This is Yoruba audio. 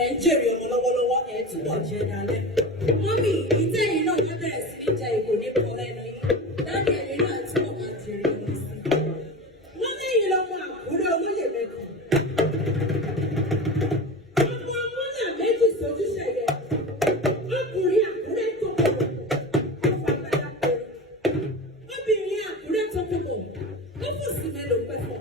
ẹ̀ ń jèrè ọmọ lọ́wọ́lọ́wọ́ ẹ̀ túbọ̀ jẹ́ dalẹ̀. mọ́mì ìtẹ̀yìn náà wọ́n bẹ̀rẹ̀ sí ní jẹ ìgò ní kọ́ ẹnu yìí dáàbì ẹ̀yìn náà túbọ̀ máa jèrè ọmọ sí i. wọ́n ní ìlọ́mọ àkúrẹ́ olóyè mẹ́kọ̀ọ́. ọmọ ọmọdé méjì sojúṣe yẹ ọkùnrin àkúrẹ́ tó kọ̀ ọ̀fà gbẹdà pé obìnrin àkúrẹ́ tó kọ̀ ó fò sí mélòó pẹ́fọ́.